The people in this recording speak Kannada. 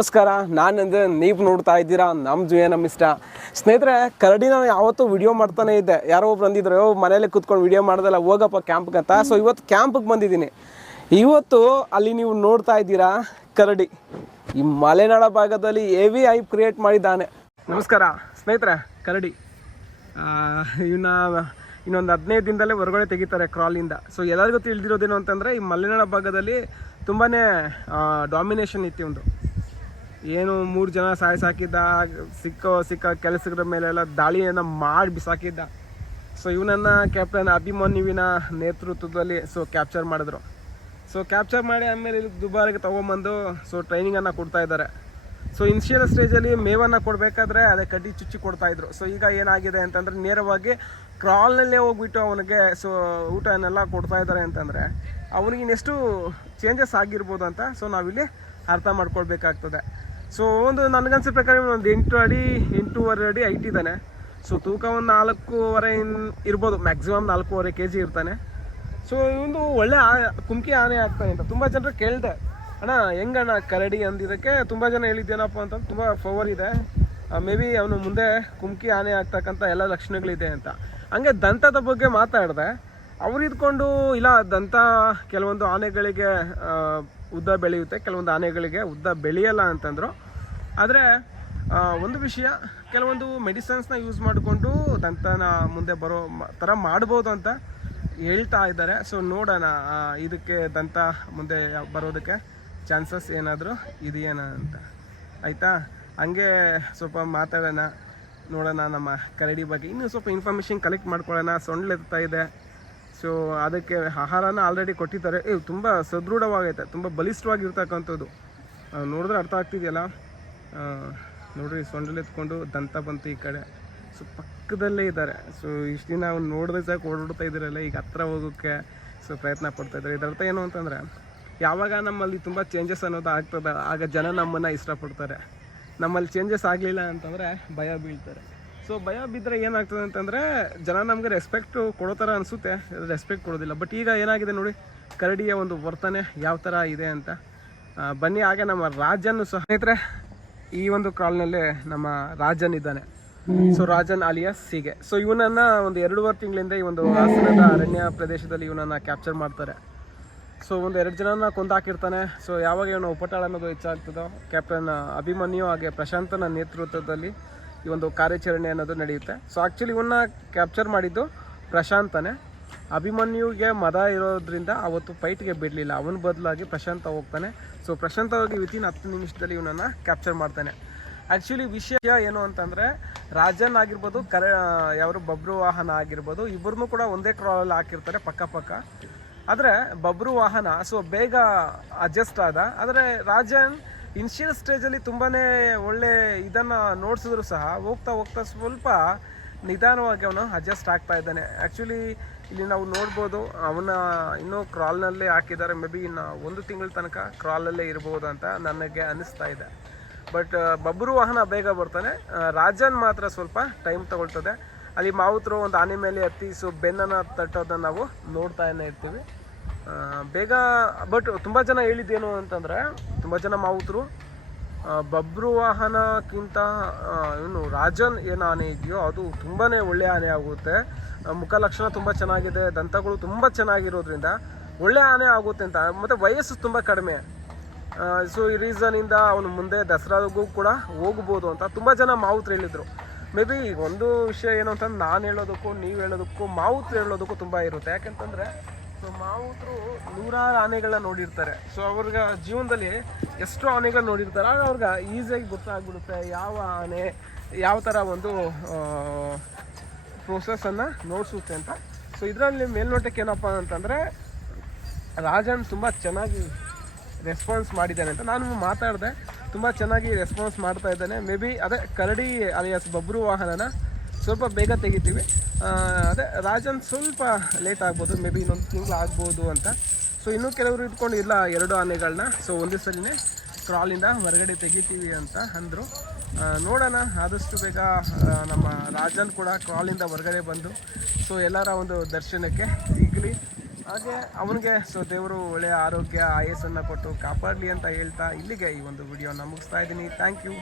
ನಮಸ್ಕಾರ ನಾನಂದ್ರೆ ನೀವು ನೋಡ್ತಾ ಇದ್ದೀರಾ ನಮ್ಮ ಜುಯ ನಮ್ಮ ಇಷ್ಟ. ಸ್ನೇಹಿತರೆ ನಾನು ಯಾವತ್ತೂ ವಿಡಿಯೋ ಮಾಡ್ತಾನೆ ಇದ್ದೆ. ಯಾರೋ ಒಬ್ರು ಅಂದಿದ್ರು "ಓ, ಮನೇಲಿ ಕೂತ್ಕೊಂಡು ವಿಡಿಯೋ ಮಾಡ್ದಲ್ಲ ಹೋಗಪ್ಪ ಕ್ಯಾಂಪ್ಗೆ ಅಂತ. ಸೊ ಇವತ್ತು ಕ್ಯಾಂಪ್ಗೆ ಬಂದಿದ್ದೀನಿ. ಇವತ್ತು ಅಲ್ಲಿ ನೀವು ನೋಡ್ತಾ ಇದ್ದೀರಾ ಕರಡಿ. ಈ ಮಲೆನಾಡ ಭಾಗದಲ್ಲಿ ಹೆವಿ ಐಪ್ ಕ್ರಿಯೇಟ್ ಮಾಡಿದ್ದಾನೆ. ನಮಸ್ಕಾರ ಸ್ನೇಹಿತರೆ ಕರಡಿ. ಇವನ್ನ ಇನ್ನೊಂದು ಹದಿನೈದು ದಿನದಲ್ಲೇ ಹೊರಗಡೆ ತೆಗಿತಾರೆ ಕ್ರಾಲಿಂದ ಸೊ ಎಲ್ಲರಿಗೂ ತಿಳಿದಿರೋದೇನು ಅಂತಂದರೆ ಈ ಮಲೆನಾಡ ಭಾಗದಲ್ಲಿ ತುಂಬಾ ಡಾಮಿನೇಷನ್ ಇತ್ತು ಒಂದು ಏನು ಮೂರು ಜನ ಸಾಯಿಸಾಕಿದ್ದ ಸಿಕ್ಕೋ ಸಿಕ್ಕ ಕೆಲಸಗಳ ಮೇಲೆಲ್ಲ ದಾಳಿಯನ್ನು ಮಾಡಿ ಬಿಸಾಕಿದ್ದ. ಸೊ ಇವನನ್ನ ಕ್ಯಾಪ್ಟನ್ ಅಭಿಮನ್ಯುವಿನ ನೇತೃತ್ವದಲ್ಲಿ ಸೊ ಕ್ಯಾಪ್ಚರ್ ಮಾಡಿದ್ರು. ಸೊ ಕ್ಯಾಪ್ಚರ್ ಮಾಡಿ ಆಮೇಲೆ ಇಲ್ಲಿ ದುಬಾರಿಗೆ ತೊಗೊಂಬಂದು ಸೊ ಟ್ರೈನಿಂಗನ್ನು ಕೊಡ್ತಾ ಇದ್ದಾರೆ. ಸೊ ಇನ್ಷಿಯಲ್ ಸ್ಟೇಜಲ್ಲಿ ಮೇವನ್ನು ಕೊಡಬೇಕಾದ್ರೆ ಅದೇ ಕಡ್ಡಿ ಚುಚ್ಚಿ ಕೊಡ್ತಾ ಇದ್ರು. ಸೊ ಈಗ ಏನಾಗಿದೆ ಅಂತಂದರೆ ನೇರವಾಗಿ ಕ್ರಾಲ್ನಲ್ಲೇ ಹೋಗ್ಬಿಟ್ಟು ಅವನಿಗೆ ಸೊ ಊಟನೆಲ್ಲ ಕೊಡ್ತಾ ಇದ್ದಾರೆ ಅಂತಂದರೆ ಇನ್ನೆಷ್ಟು ಚೇಂಜಸ್ ಆಗಿರ್ಬೋದು ಅಂತ ಸೊ ನಾವಿಲ್ಲಿ ಅರ್ಥ ಮಾಡ್ಕೊಳ್ಬೇಕಾಗ್ತದೆ. ಸೊ ಒಂದು ನನಗನ್ಸಿದ ಪ್ರಕಾರ ಒಂದು ಎಂಟು ಅಡಿ, ಎಂಟೂವರೆ ಅಡಿ ಹೈಟ್ ಇದ್ದಾನೆ. ಸೊ ತೂಕ ಒಂದು ನಾಲ್ಕೂವರೆ ಇನ್- ಇರ್ಬೋದು ಮ್ಯಾಕ್ಸಿಮಮ್ ನಾಲ್ಕೂವರೆ ಕೆ ಜಿ ಇರ್ತಾನೆ. ಸೊ ಇವೊಂದು ಒಳ್ಳೆ ಕುಮ್ಕಿ ಆನೆ ಆಗ್ತಾನೆ ಅಂತ ತುಂಬ ಜನರು ಕೇಳಿದೆ. ಅಣ್ಣ, ಹೆಂಗಣ್ಣ ಕರಡಿ ಅಂದಿದ್ದಕ್ಕೆ ತುಂಬ ಜನ ಹೇಳಿದ್ದೇನಪ್ಪ ಅಂತ ತುಂಬ ಫವರ್ ಇದೆ. ಮೇ ಬಿ ಅವನು ಮುಂದೆ ಕುಮ್ಕಿ ಆನೆ ಆಗ್ತಕ್ಕಂಥ ಎಲ್ಲ ಲಕ್ಷಣಗಳಿದೆ ಅಂತ. ಹಂಗೆ ದಂತದ ಬಗ್ಗೆ ಮಾತಾಡಿದೆ. ಅವ್ರು ಇದ್ಕೊಂಡು ಇಲ್ಲ, ದಂತ ಕೆಲವೊಂದು ಆನೆಗಳಿಗೆ ಉದ್ದ ಬೆಳೆಯುತ್ತೆ, ಕೆಲವೊಂದು ಆನೆಗಳಿಗೆ ಉದ್ದ ಬೆಳೆಯಲ್ಲ ಅಂತಂದರು. ಆದರೆ ಒಂದು ವಿಷಯ, ಕೆಲವೊಂದು ಮೆಡಿಸನ್ಸ್ನ ಯೂಸ್ ಮಾಡಿಕೊಂಡು ದಂತನ ಮುಂದೆ ಬರೋ ಥರ ಮಾಡ್ಬೋದು ಅಂತ ಹೇಳ್ತಾ ಇದ್ದಾರೆ. ಸೊ ನೋಡೋಣ ಇದಕ್ಕೆ ದಂತ ಮುಂದೆ ಬರೋದಕ್ಕೆ ಚಾನ್ಸಸ್ ಏನಾದರೂ ಇದೆಯೇನ ಅಂತ. ಆಯಿತಾ? ಹಂಗೆ ಸ್ವಲ್ಪ ಮಾತಾಡೋಣ, ನೋಡೋಣ ನಮ್ಮ ಕರಡಿ ಬಗ್ಗೆ. ಇನ್ನೂ ಸ್ವಲ್ಪ ಇನ್ಫಾರ್ಮೇಷನ್ ಕಲೆಕ್ಟ್ ಮಾಡ್ಕೊಳ್ಳೋಣ. ಸೊಂಡ್ಲೆತ್ತಾ ಇದೆ. ಸೊ ಅದಕ್ಕೆ ಆಹಾರನ ಆಲ್ರೆಡಿ ಕೊಟ್ಟಿದ್ದಾರೆ. ಏ, ತುಂಬ ಸದೃಢವಾಗೈತೆ, ತುಂಬ ಬಲಿಷ್ಠವಾಗಿರ್ತಕ್ಕಂಥದ್ದು. ನೋಡಿದ್ರೆ ಅರ್ಥ ಆಗ್ತಿದೆಯಲ್ಲ? ನೋಡಿರಿ ಸೊಂಡಲ್ಲಿ ಎತ್ಕೊಂಡು ದಂತ ಬಂತು ಈ ಕಡೆ. ಸೊ ಪಕ್ಕದಲ್ಲೇ ಇದ್ದಾರೆ. ಸೊ ಇಷ್ಟು ದಿನ ಅವ್ನು ನೋಡಿದ್ರೆ ಸಾಕು ಓಡಾಡ್ತಾ ಇದ್ದಾರಲ್ಲ, ಈಗ ಹತ್ರ ಹೋಗೋಕ್ಕೆ ಸೊ ಪ್ರಯತ್ನ ಪಡ್ತಾಯಿದ್ದಾರೆ ಇದರ ಅರ್ಥ ಏನು ಅಂತಂದರೆ, ಯಾವಾಗ ನಮ್ಮಲ್ಲಿ ತುಂಬ ಚೇಂಜಸ್ ಅನ್ನೋದು ಆಗ್ತದೆ, ಆಗ ಜನ ನಮ್ಮನ್ನು ಇಷ್ಟಪಡ್ತಾರೆ. ನಮ್ಮಲ್ಲಿ ಚೇಂಜಸ್ ಆಗಲಿಲ್ಲ ಅಂತಂದರೆ ಭಯ ಬೀಳ್ತಾರೆ. ಸೊ ಭಯ ಬಿದ್ದರೆ ಏನಾಗ್ತದೆ ಅಂತಂದರೆ, ಜನ ನಮಗೆ ರೆಸ್ಪೆಕ್ಟ್ ಕೊಡೋ ಥರ ಅನಿಸುತ್ತೆ ರೆಸ್ಪೆಕ್ಟ್ ಕೊಡೋದಿಲ್ಲ. ಬಟ್ ಈಗ ಏನಾಗಿದೆ ನೋಡಿ, ಕರಡಿಯ ಒಂದು ವರ್ತನೆ ಯಾವ ಥರ ಇದೆ ಅಂತ. ಬನ್ನಿ, ಹಾಗೆ ನಮ್ಮ ರಾಜನ್ನು ಸಹ. ಸ್ನೇಹಿತರೆ, ಈ ಒಂದು ಕಾಲ್ನಲ್ಲೇ ನಮ್ಮ ರಾಜನ್ ಇದ್ದಾನೆ. ಸೊ ರಾಜನ್ ಅಲಿಯಾಸ್ ಸೀಗೆ ಸೊ ಇವನನ್ನ ಒಂದು ಎರಡೂವರೆ ತಿಂಗಳಿಂದ ಈ ಒಂದು ಹಾಸನದ ಅರಣ್ಯ ಪ್ರದೇಶದಲ್ಲಿ ಇವನನ್ನ ಕ್ಯಾಪ್ಚರ್ ಮಾಡ್ತಾರೆ. ಸೊ ಒಂದು ಎರಡು ಜನನ ಕೊಂದಾಕಿರ್ತಾನೆ. ಸೊ ಯಾವಾಗ ಇವನು ಉಪಟಾಳ ಅನ್ನೋದು ಹೆಚ್ಚಾಗ್ತದೋ ಕ್ಯಾಪ್ಟನ್ ಅಭಿಮನ್ಯು ಹಾಗೆ ಪ್ರಶಾಂತನ ನೇತೃತ್ವದಲ್ಲಿ ಈ ಒಂದು ಕಾರ್ಯಾಚರಣೆ ಅನ್ನೋದು ನಡೆಯುತ್ತೆ. ಸೊ ಆ್ಯಕ್ಚುಲಿ ಇವನ್ನ ಕ್ಯಾಪ್ಚರ್ ಮಾಡಿದ್ದು ಪ್ರಶಾಂತನೇ ಅಭಿಮನ್ಯುಗೆ ಮದ ಇರೋದ್ರಿಂದ ಅವತ್ತು ಫೈಟ್ಗೆ ಬಿಡಲಿಲ್ಲ. ಅವನ ಬದಲಾಗಿ ಪ್ರಶಾಂತ ಹೋಗ್ತಾನೆ. ಸೊ ಪ್ರಶಾಂತ ಹೋಗಿ ವಿತಿನ್ ಹತ್ತು ನಿಮಿಷದಲ್ಲಿ ಇವನನ್ನು ಕ್ಯಾಪ್ಚರ್ ಮಾಡ್ತಾನೆ. ಆ್ಯಕ್ಚುಲಿ ವಿಷಯ ಏನು ಅಂತಂದರೆ, ರಾಜನ್ ಆಗಿರ್ಬೋದು, ಕರ ಯಾರು ಬಬ್ರು ವಾಹನ ಆಗಿರ್ಬೋದು ಇಬ್ಬರನ್ನೂ ಕೂಡ ಒಂದೇ ಕ್ರಾಲಲ್ಲಿ ಹಾಕಿರ್ತಾರೆ ಪಕ್ಕ ಪಕ್ಕ. ಆದರೆ ಬಬ್ರು ವಾಹನ ಸೊ ಬೇಗ ಅಡ್ಜಸ್ಟ್ ಆದ. ಆದರೆ ರಾಜನ್ ಇನ್ಷಿಯಲ್ ಸ್ಟೇಜಲ್ಲಿ ತುಂಬಾ ಒಳ್ಳೆ ಇದನ್ನು ನೋಡಿಸಿದ್ರು ಸಹ, ಹೋಗ್ತಾ ಹೋಗ್ತಾ ಸ್ವಲ್ಪ ನಿಧಾನವಾಗಿ ಅವನು ಅಡ್ಜಸ್ಟ್ ಆಗ್ತಾ ಇದ್ದಾನೆ. ಆ್ಯಕ್ಚುಲಿ ಇಲ್ಲಿ ನಾವು ನೋಡ್ಬೋದು ಅವನ ಇನ್ನೂ ಕ್ರಾಲ್ನಲ್ಲೇ ಹಾಕಿದ್ದಾರೆ ಮೇ ಬಿ ಇನ್ನು ಒಂದು ತಿಂಗಳ ತನಕ ಕ್ರಾಲಲ್ಲೇ ಇರ್ಬೋದು ಅಂತ ನನಗೆ ಅನಿಸ್ತಾ ಇದೆ. ಬಟ್ ಬಬ್ರು ವಾಹನ ಬೇಗ ಬರ್ತಾನೆ. ರಾಜನ್ ಮಾತ್ರ ಸ್ವಲ್ಪ ಟೈಮ್ ತಗೊಳ್ತದೆ. ಅಲ್ಲಿ ಮಾವುತರು ಒಂದು ಆನೆ ಮೇಲೆ ಹತ್ತಿ ಸೊ ಬೆನ್ನನ್ನು ತಟ್ಟೋದನ್ನ ನಾವು ನೋಡ್ತಾ ಇರ್ತೀವಿ. ಬೇಗ ಬಟ್ ತುಂಬ ಜನ ಹೇಳಿದ್ದೇನು ಅಂತಂದರೆ ತುಂಬ ಜನ ಮಾವುತರು. ಬಬ್ರು ವಾಹನಕ್ಕಿಂತ ಇವನು ರಾಜನ್ ಏನು ಆನೆ ಇದೆಯೋ ಅದು ತುಂಬಾ ಒಳ್ಳೆಯ ಆನೆ ಆಗುತ್ತೆ. ಮುಖ ಲಕ್ಷಣ ತುಂಬ ಚೆನ್ನಾಗಿದೆ, ದಂತಗಳು ತುಂಬ ಚೆನ್ನಾಗಿರೋದ್ರಿಂದ ಒಳ್ಳೆ ಆನೆ ಆಗುತ್ತೆ ಅಂತ. ಮತ್ತು ವಯಸ್ಸು ತುಂಬ ಕಡಿಮೆ. ಸೊ ಈ ರೀಸನಿಂದ ಅವನು ಮುಂದೆ ದಸರಾಗೂ ಕೂಡ ಹೋಗ್ಬೋದು ಅಂತ ತುಂಬ ಜನ ಮಾವುತರು ಹೇಳಿದರು. ಮೇ ಬಿ ಒಂದು ವಿಷಯ ಏನು ಅಂತಂದ್ರೆ ನಾನು ಹೇಳೋದಕ್ಕೂ ನೀವು ಹೇಳೋದಕ್ಕೂ ಮಾವುತರು ಹೇಳೋದಕ್ಕೂ ತುಂಬ ಇರುತ್ತೆ. ಯಾಕಂತಂದರೆ ಸೊ ಮಾವುತರು ನೂರಾರು ಆನೆಗಳನ್ನ ನೋಡಿರ್ತಾರೆ. ಸೊ ಅವ್ರಿಗೆ ಜೀವನದಲ್ಲಿ ಎಷ್ಟು ಆನೆಗಳು ನೋಡಿರ್ತಾರೆ. ಆಗ ಅವ್ರಿಗೆ ಈಸಿಯಾಗಿ ಗೊತ್ತಾಗ್ಬಿಡುತ್ತೆ ಯಾವ ಆನೆ ಯಾವ ಥರ ಒಂದು ಪ್ರೋಸೆಸ್ಸನ್ನು ನೋಡಿಸುತ್ತೆ ಅಂತ. ಸೊ ಇದರಲ್ಲಿ ಮೇಲ್ನೋಟಕ್ಕೆ ಏನಪ್ಪ ಅಂತಂದರೆ ರಾಜನ್ ತುಂಬ ಚೆನ್ನಾಗಿ ರೆಸ್ಪಾನ್ಸ್ ಮಾಡಿದ್ದಾನೆ ಅಂತ ನಾನು ಮಾತಾಡಿದೆ. ತುಂಬ ಚೆನ್ನಾಗಿ ರೆಸ್ಪಾನ್ಸ್ ಮಾಡ್ತಾ ಇದ್ದಾನೆ. ಮೇ ಬಿ ಅದೇ ಕರಡಿ ಅಲಿಯಾಸ್ ಬಬ್ರು ವಾಹನನ ಸ್ವಲ್ಪ ಬೇಗ ತೆಗಿತೀವಿ. ಅದೇ ರಾಜನ್ ಸ್ವಲ್ಪ ಲೇಟ್ ಆಗ್ಬೋದು ಮೇ ಬಿ ಇನ್ನೊಂದು ತಿಂಗಳು ಆಗ್ಬೋದು ಅಂತ. ಸೊ ಇನ್ನೂ ಕೆಲವರು ಇಟ್ಕೊಂಡು ಇಲ್ಲ ಎರಡು ಆನೆಗಳನ್ನ ಸೊ ಒಂದೇ ಸಲಿನೇ ಕ್ರಾಲಿಂದ ಹೊರಗಡೆ ತೆಗಿತೀವಿ ಅಂತ ಅಂದರು. ನೋಡೋಣ, ಆದಷ್ಟು ಬೇಗ ನಮ್ಮ ರಾಜನ್ ಕೂಡ ಕ್ರಾಲಿಂದ ಹೊರಗಡೆ ಬಂದು ಸೊ ಎಲ್ಲರ ಒಂದು ದರ್ಶನಕ್ಕೆ ಸಿಗಲಿ. ಹಾಗೆ ಅವನಿಗೆ ಸೊ ದೇವರು ಒಳ್ಳೆಯ ಆರೋಗ್ಯ, ಆಯಸ್ಸನ್ನು ಕೊಟ್ಟು ಕಾಪಾಡಲಿ ಅಂತ ಹೇಳ್ತಾ ಇಲ್ಲಿಗೆ ಈ ಒಂದು ವಿಡಿಯೋನ ಮುಗಿಸ್ತಾ ಇದ್ದೀನಿ. Thank you